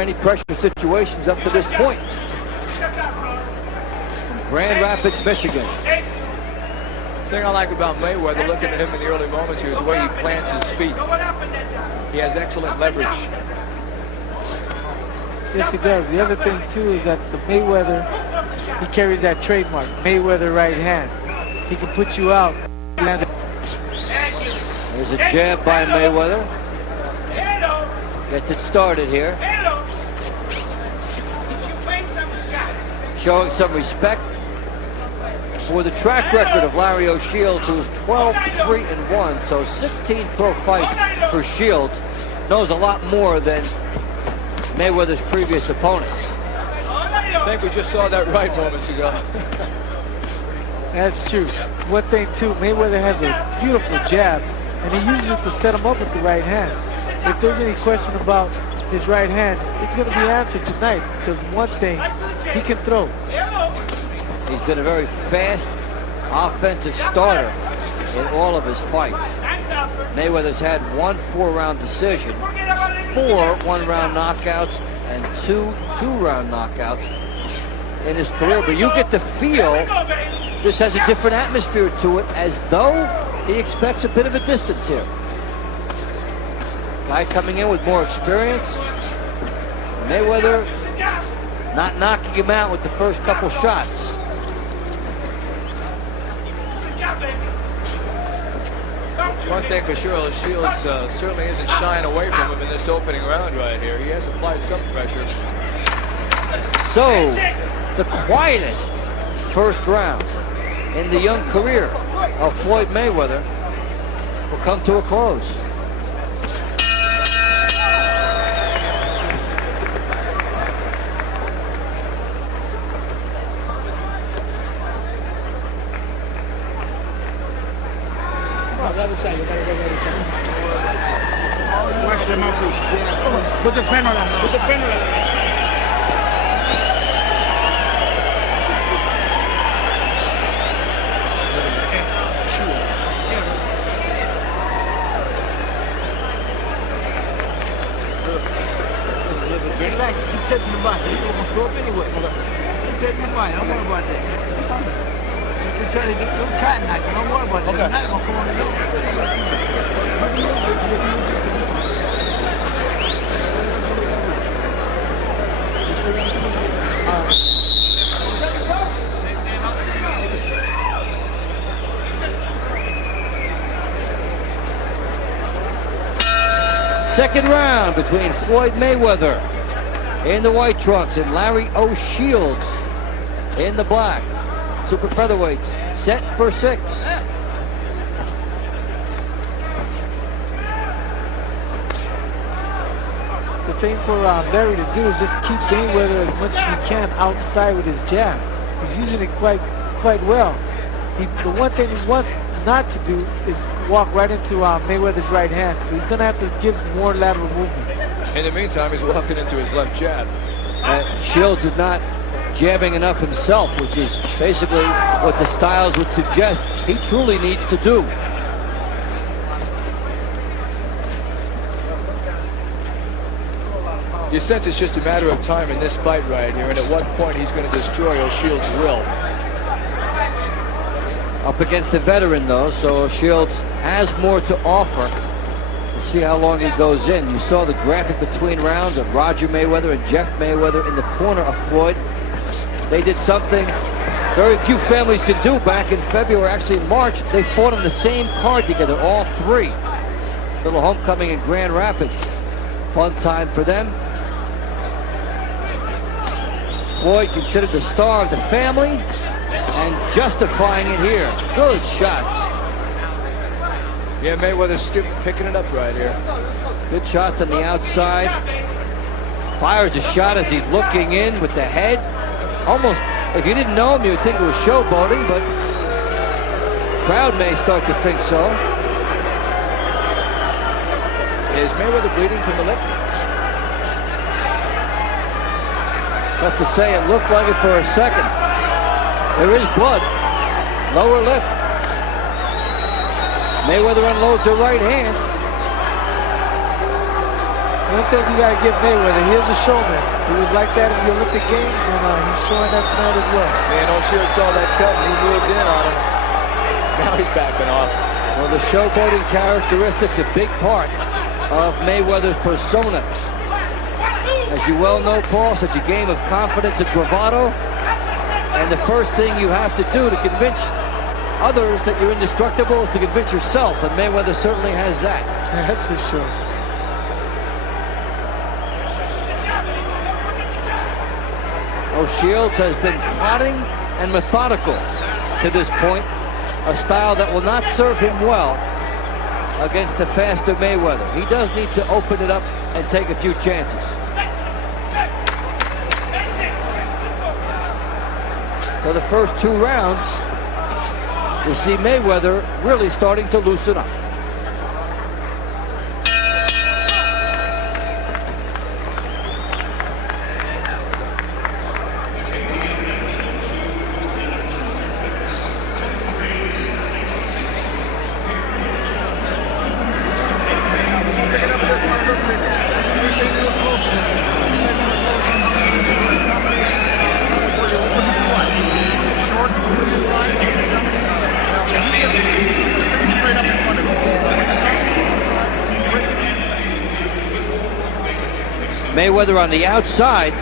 any pressure situations up to this point. Grand Rapids, Michigan. The thing I like about Mayweather, looking at him in the early moments here, is the way he plants his feet. He has excellent leverage. Yes, he does. The other thing, too, is that the Mayweather, he carries that trademark, Mayweather right hand. He can put you out. There's a jab by Mayweather. Gets it started here. Showing some respect for the track record of Larry O'Shields, who is 12-3-1, so 16 pro fights for Shields. Knows a lot more than Mayweather's previous opponents. I think we just saw that right moments ago. That's true. One thing, too, Mayweather has a beautiful jab, and he uses it to set him up with the right hand. If there's any question about his right hand, it's going to be answered tonight, because one thing, he can throw. He's been a very fast offensive starter in all of his fights. Mayweather's had 1 4-round decision, 4 one-round knockouts, and 2 two-round knockouts in his career. But you get the feel this has a different atmosphere to it, as though he expects a bit of a distance here. Guy coming in with more experience. Mayweather not knocking him out with the first couple shots. One thing for sure, Shields certainly isn't shying away from him in this opening round right here. He has applied some pressure. So, the quietest first round in the young career of Floyd Mayweather will come to a close. Watch them out, please. Put the fan on them. Put the fan on them. Relax, keep touching the body. He's gonna throw up anyway. Keep touching the body. Don't worry about that. Don't try to knock it. Don't worry about that. It's not gonna come on the door. Second round between Floyd Mayweather in the white trunks and Larry O'Shields in the black. Super featherweights set for 6. The thing for Larry to do is just keep Mayweather as much as he can outside with his jab. He's using it quite well. The one thing he wants not to do is walk right into Mayweather's right hand, so he's going to have to give more lateral movement. In the meantime, he's walking into his left jab. Shields is not jabbing enough himself, which is basically what the styles would suggest he truly needs to do. You sense it's just a matter of time in this fight right here, and at what point he's going to destroy O'Shields' will. Up against a veteran, though, so Shields has more to offer. We'll see how long he goes in. You saw the graphic between rounds of Roger Mayweather and Jeff Mayweather in the corner of Floyd. They did something very few families could do back in February, actually in March. They fought on the same card together, all 3. Little homecoming in Grand Rapids. Fun time for them. Floyd considered the star of the family and justifying it here. Good shots. Yeah, Mayweather's still picking it up right here. Good shots on the outside. Fires a shot as he's looking in with the head. Almost, if you didn't know him, you would think it was showboating, but crowd may start to think so. Is Mayweather bleeding from the lip? Tough to say. It looked like it for a second. There is blood. Lower lip. Mayweather unloads the right hand. One thing you got to give Mayweather, he is a showman. He was like that in the Olympic Games, and he's showing that tonight as well. Man, O'Shields saw that cut and he moved in on him. Now he's backing off. Well, the showboating characteristics a big part of Mayweather's persona. As you well know, Paul, such a game of confidence and bravado. And the first thing you have to do to convince others that you're indestructible is to convince yourself, and Mayweather certainly has that. That's for sure. O'Shields has been plotting and methodical to this point, a style that will not serve him well against the faster Mayweather. He does need to open it up and take a few chances. For the first 2 rounds, you see Mayweather really starting to loosen up. Mayweather on the outside,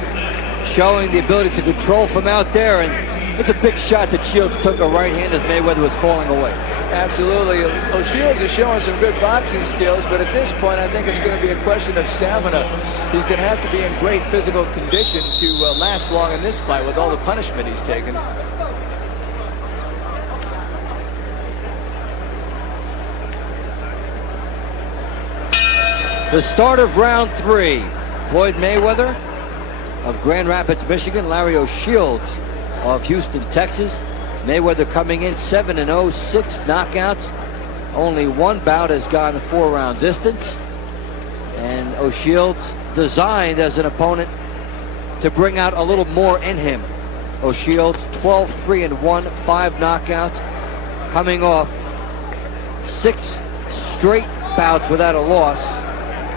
showing the ability to control from out there, and it's a big shot that Shields took a right hand as Mayweather was falling away. Absolutely. O'Shields is showing some good boxing skills, but at this point I think it's going to be a question of stamina. He's going to have to be in great physical condition to last long in this fight with all the punishment he's taken. The start of round 3. Floyd Mayweather of Grand Rapids, Michigan. Larry O'Shields of Houston, Texas. Mayweather coming in 7-0, 6 knockouts. Only 1 bout has gone 4-round distance. And O'Shields designed as an opponent to bring out a little more in him. O'Shields 12-3-1, 5 knockouts, coming off 6 straight bouts without a loss.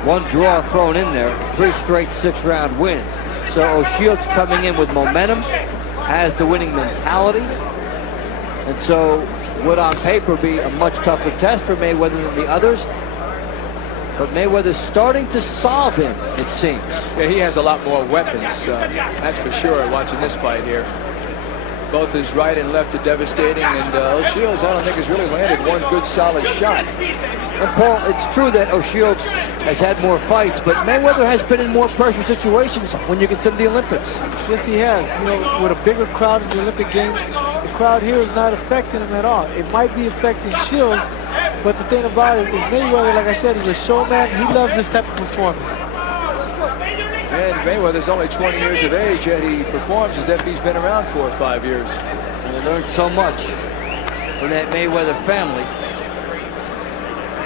1 draw thrown in there, 3 straight 6-round wins. So O'Shields coming in with momentum, has the winning mentality, and so would on paper be a much tougher test for Mayweather than the others. But Mayweather's starting to solve him, it seems. Yeah, he has a lot more weapons, that's for sure, watching this fight here. Both his right and left are devastating, and O'Shields, I don't think, has really landed 1 good solid shot. And Paul, it's true that O'Shields has had more fights, but Mayweather has been in more pressure situations when you consider the Olympics. Yes, he has. You know, with a bigger crowd in the Olympic Games, the crowd here is not affecting him at all. It might be affecting Shields, but the thing about it is Mayweather, like I said, is a showman. He loves this type of performance. And Mayweather's only 20 years of age, yet he performs as if he's been around 4 or 5 years. And he learned so much from that Mayweather family.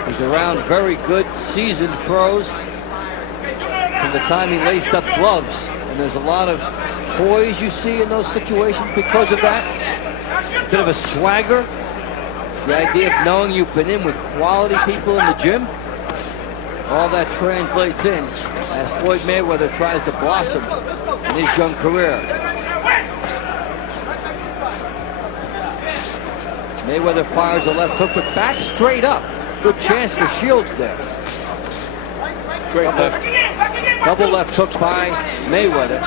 He's around very good seasoned pros from the time he laced up gloves. And there's a lot of poise you see in those situations because of that. A bit of a swagger. The idea of knowing you've been in with quality people in the gym. All that translates in as Floyd Mayweather tries to blossom in his young career. Mayweather fires a left hook, but back straight up. Good chance for Shields there. Great left. Double left hook by Mayweather.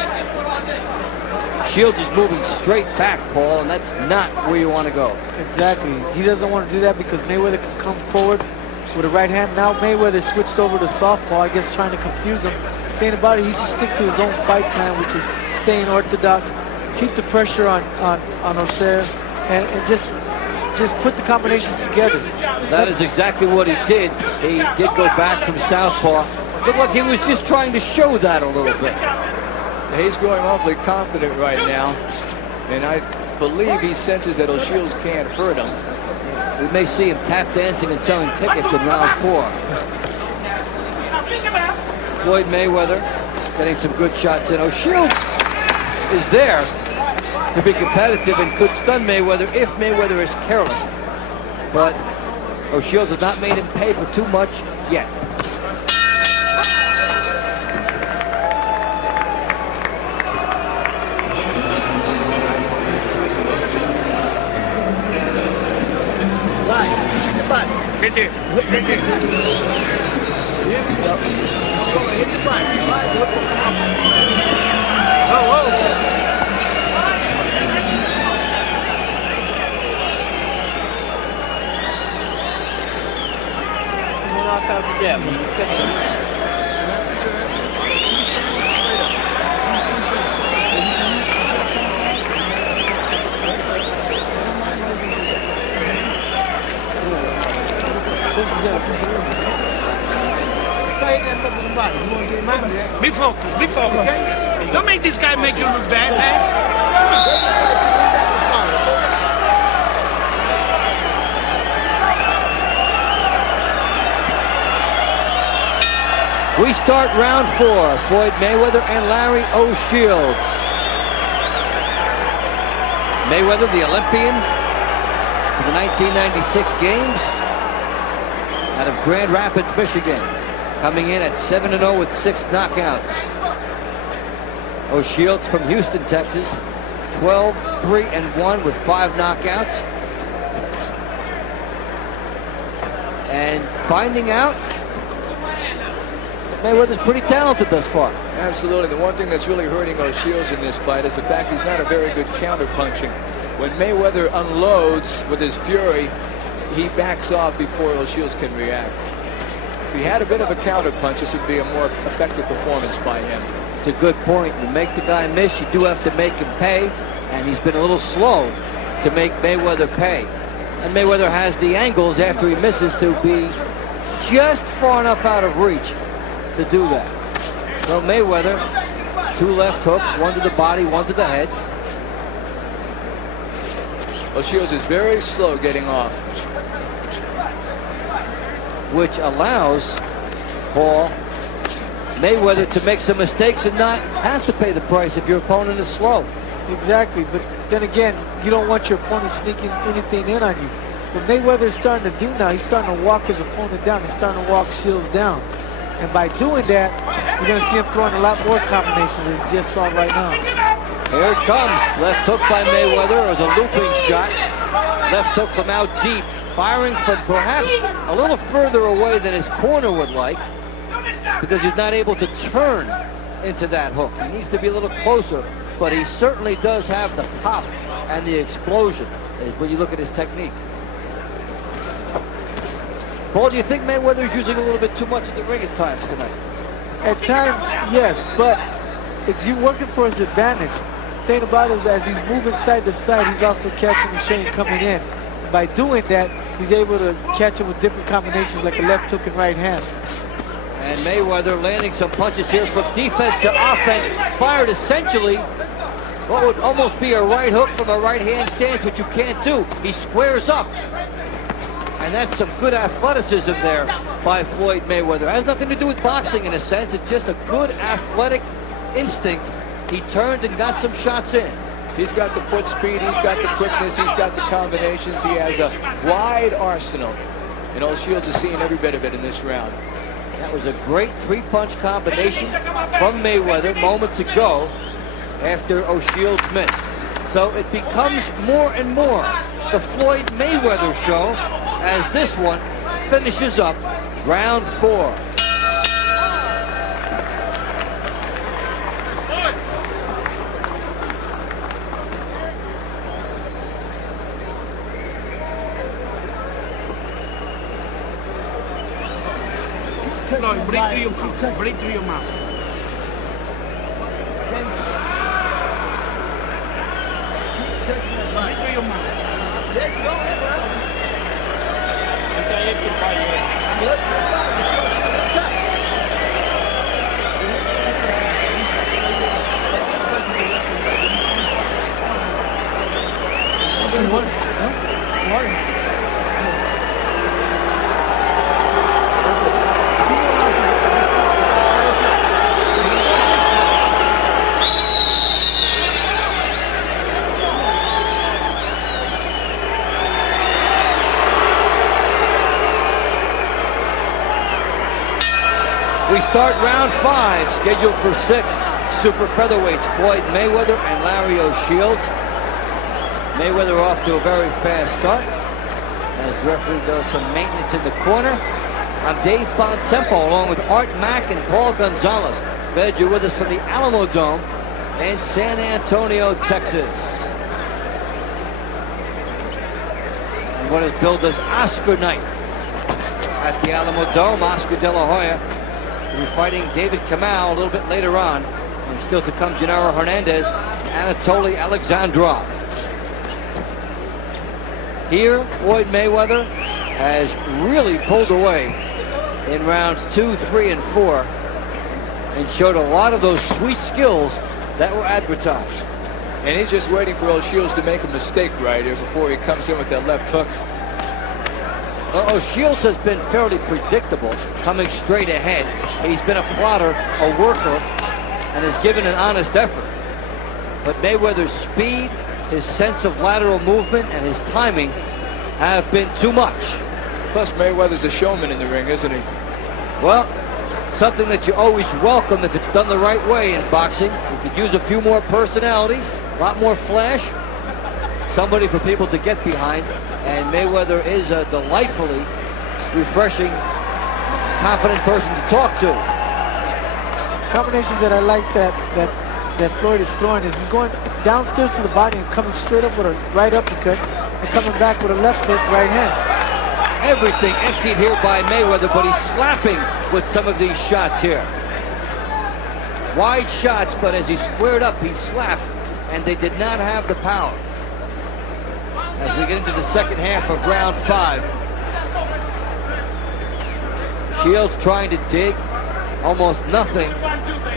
Shields is moving straight back, Paul, and that's not where you want to go. Exactly. He doesn't want to do that because Mayweather can come forward with a right hand. Now Mayweather switched over to southpaw, I guess trying to confuse him. The thing about it, he should stick to his own fight plan, which is staying orthodox, keep the pressure on O'Shea, and just put the combinations together. That is exactly what he did. He did go back from southpaw. Looked like he was just trying to show that a little bit. He's going awfully confident right now, and I believe he senses that O'Shields can't hurt him. We may see him tap dancing and selling tickets in round 4. Floyd Mayweather getting some good shots in. O'Shields is there to be competitive and could stun Mayweather if Mayweather is careless. But O'Shields has not made him pay for too much yet. Right there. Right there. Here we go. Hit the button. Oh, whoa. Knock out the jab. Be focused, be focused, okay? Don't make this guy make you look bad, man. We start round 4. Floyd Mayweather and Larry O'Shields. Mayweather, the Olympian to the 1996 games out of Grand Rapids, Michigan, coming in at 7-0 with 6 knockouts. O'Shields from Houston, Texas, 12-3-1 with 5 knockouts. And finding out Mayweather's pretty talented thus far. Absolutely. The one thing that's really hurting O'Shields in this fight is the fact he's not a very good counter-punching. When Mayweather unloads with his fury, he backs off before O'Shields can react. If he had a bit of a counter-punch, this would be a more effective performance by him. It's a good point. To make the guy miss, you do have to make him pay, and he's been a little slow to make Mayweather pay. And Mayweather has the angles after he misses to be just far enough out of reach to do that. So Mayweather, 2 left hooks, 1 to the body, 1 to the head. O'Shields is very slow getting off, which allows Paul Mayweather to make some mistakes and not have to pay the price if your opponent is slow. Exactly, but then again, you don't want your opponent sneaking anything in on you. What Mayweather is starting to do now, he's starting to walk his opponent down. He's starting to walk Shields down. And by doing that, you're going to see him throwing a lot more combinations than he just saw right now. Here it comes. Left hook by Mayweather. It was a looping shot. Left hook from out deep. Firing from perhaps a little further away than his corner would like, because he's not able to turn into that hook. He needs to be a little closer, but he certainly does have the pop and the explosion when you look at his technique. Paul, do you think Mayweather is using a little bit too much in the ring at times tonight? At times, yes, but it's you working for his advantage. The thing about it is that as he's moving side to side, he's also catching the Shane coming in. And by doing that, he's able to catch him with different combinations like a left hook and right hand. And Mayweather landing some punches here from defense to offense. Fired essentially what would almost be a right hook from a right hand stance, which you can't do. He squares up. And that's some good athleticism there by Floyd Mayweather. It has nothing to do with boxing in a sense. It's just a good athletic instinct. He turned and got some shots in. He's got the foot speed, he's got the quickness, he's got the combinations. He has a wide arsenal. And O'Shields is seeing every bit of it in this round. That was a great 3-punch combination from Mayweather moments ago after O'Shields missed. So it becomes more and more the Floyd Mayweather show as this one finishes up round 4. No, breathe through your mouth. Breathe through your mouth. Breathe through your mouth. We start round 5, scheduled for 6 super featherweights, Floyd Mayweather and Larry O'Shields. Mayweather off to a very fast start. as the referee does some maintenance in the corner. I'm Dave Bontempo, along with Art Mack and Paul Gonzalez. Glad you're with us from the Alamo Dome in San Antonio, Texas. And what is billed as Oscar night at the Alamo Dome. Oscar De La Hoya will be fighting David Kamau a little bit later on. And still to come, Gennaro Hernandez, Anatoly Alexandrov. Here, Floyd Mayweather has really pulled away in rounds 2, 3, and 4 and showed a lot of those sweet skills that were advertised. And he's just waiting for O'Shields to make a mistake right here before he comes in with that left hook. Well, O'Shields has been fairly predictable, coming straight ahead. He's been a plotter, a worker, and has given an honest effort. But Mayweather's speed, his sense of lateral movement, and his timing have been too much. Plus, Mayweather's a showman in the ring, isn't he? Well, something that you always welcome if it's done the right way in boxing. You could use a few more personalities, a lot more flash, somebody for people to get behind. And Mayweather is a delightfully refreshing, confident person to talk to. Combinations that I like that Floyd is throwing is he's going downstairs to the body and coming straight up with a right uppercut and coming back with a left hook right hand. Everything emptied here by Mayweather, but he's slapping with some of these shots here. Wide shots, but as he squared up, he slapped, and they did not have the power. As we get into the second half of round 5. Shields trying to dig. Almost nothing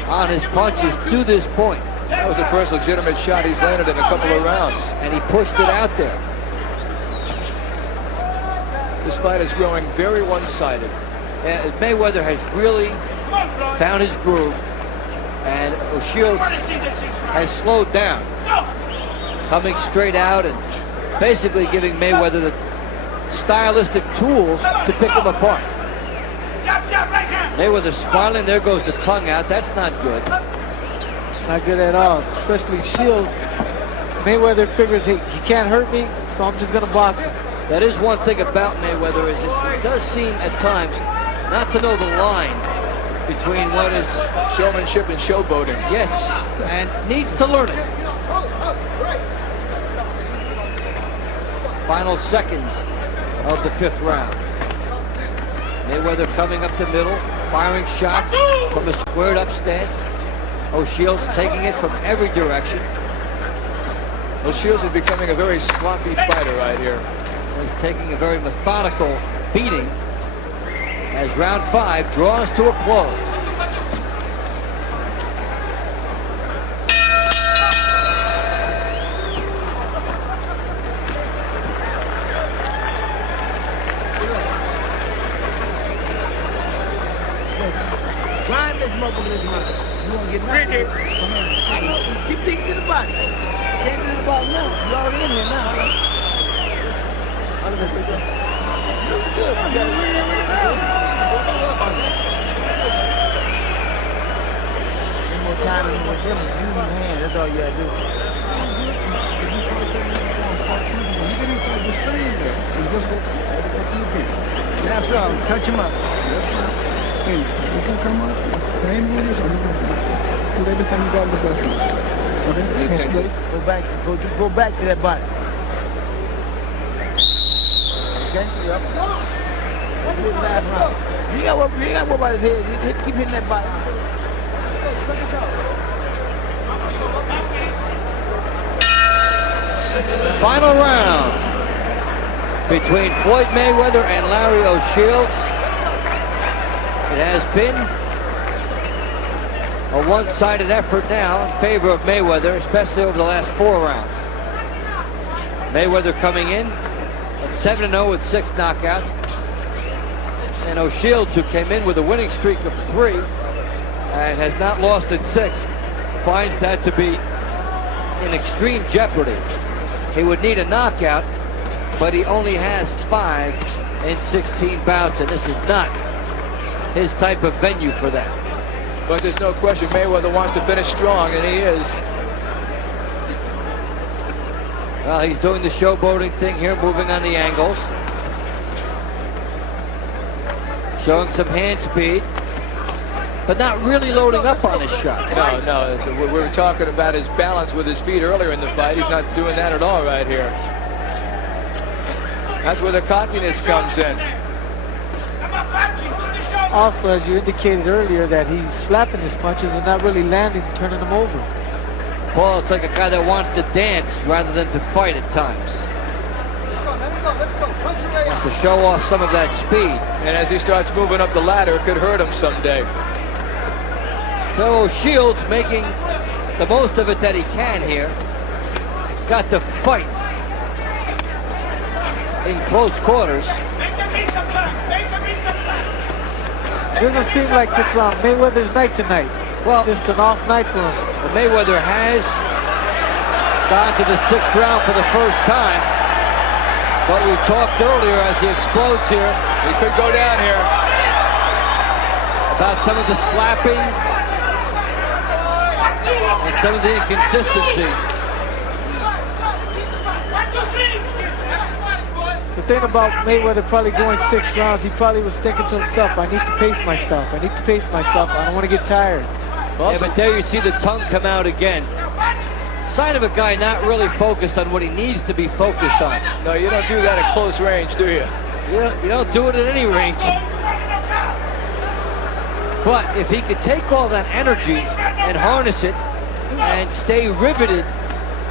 on his punches to this point. That was the first legitimate shot he's landed in a couple of rounds. And he pushed it out there. This fight is growing very one-sided. And Mayweather has really found his groove. And O'Shields has slowed down. Coming straight out and basically giving Mayweather the stylistic tools to pick him apart. Mayweather smiling. There goes the tongue out. That's not good. Not good at all, especially Shields. Mayweather figures, hey, he can't hurt me, so I'm just going to box him. That is one thing about Mayweather, is it does seem at times not to know the line between what is showmanship and showboating. Yes, and needs to learn it. Final seconds of the 5th round. Mayweather coming up the middle, firing shots from a squared up stance. O'Shields taking it from every direction. O'Shields is becoming a very sloppy fighter right here. He's taking a very methodical beating as round 5 draws to a close. You won't get nothing. I know. Keep thinking to the body. Can't do the ball now. You're already in here now. Look good. You got it. One more time and more difference. Use your hand. That's all you got to do. Now, son, touch him up. Hey, you can come up. Train with us, or you can do every time you got this lesson. Okay? Go back to that body. Okay? Yep. That's his last round. You got to worry about his head. Keep hitting that body. Final round between Floyd Mayweather and Larry O'Shields. It has been a one-sided effort now in favor of Mayweather, especially over the last 4 rounds. Mayweather coming in at 7-0 with 6 knockouts. And O'Shields, who came in with a winning streak of 3 and has not lost in 6, finds that to be in extreme jeopardy. He would need a knockout, but he only has 5 in 16 bouts, and this is not his type of venue for that. But there's no question Mayweather wants to finish strong, and he is. Well, he's doing the showboating thing here, moving on the angles. showing some hand speed, but not really loading up on his shot. No. We were talking about his balance with his feet earlier in the fight. He's not doing that at all right here. That's where the cockiness comes in. Also, as you indicated earlier, that he's slapping his punches and not really landing and turning them over. Paul, it's like a guy that wants to dance rather than to fight at times. Wants to show off some of that speed. And as he starts moving up the ladder, it could hurt him someday. So Shields making the most of it that he can here. Got to fight in close quarters. Doesn't seem like it's Mayweather's night tonight. Well, just an off night for him. Well, Mayweather has gone to the 6th round for the first time. But we talked earlier as he explodes here. He could go down here. About some of the slapping and some of the inconsistency. The thing about Mayweather probably going 6 rounds, he probably was thinking to himself, I need to pace myself. I need to pace myself. I don't want to get tired. Yeah, but there you see the tongue come out again. Sign of a guy not really focused on what he needs to be focused on. No, you don't do that at close range, do you? You don't do it at any range. But if he could take all that energy and harness it and stay riveted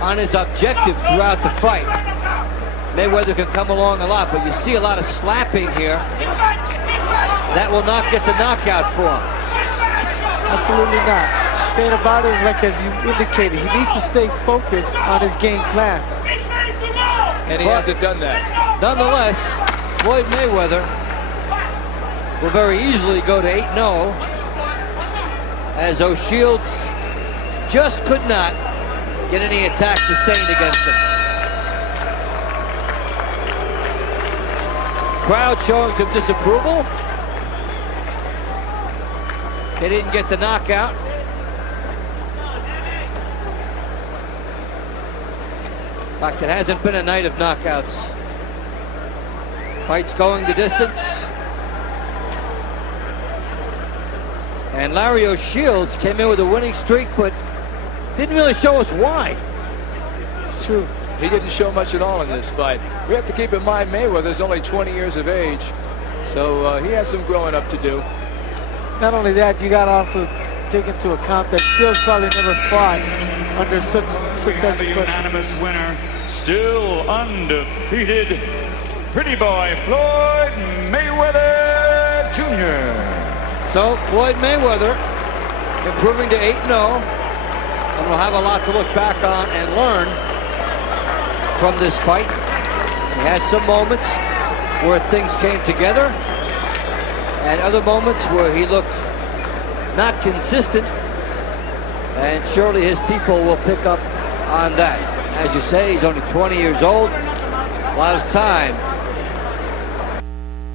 on his objective throughout the fight, Mayweather can come along a lot. But you see a lot of slapping here. That will not get the knockout for him. Absolutely not. The thing about it is, like as you indicated, he needs to stay focused on his game plan. And he hasn't done that. Nonetheless, Floyd Mayweather will very easily go to 8-0, as O'Shields just could not get any attack sustained against him. Crowd showing some disapproval. They didn't get the knockout. In fact, it hasn't been a night of knockouts. Fights going the distance. And Larry O'Shields came in with a winning streak, but didn't really show us why. It's true. He didn't show much at all in this fight. We have to keep in mind Mayweather's only 20 years of age, so he has some growing up to do. Not only that, you got to also take into account that Shields probably never fought under such the unanimous winner, still undefeated, pretty boy Floyd Mayweather Jr. So Floyd Mayweather improving to 8-0, and we'll have a lot to look back on and learn from this fight. He had some moments where things came together, and other moments where he looked not consistent, and surely his people will pick up on that. As you say, he's only 20 years old. A lot of time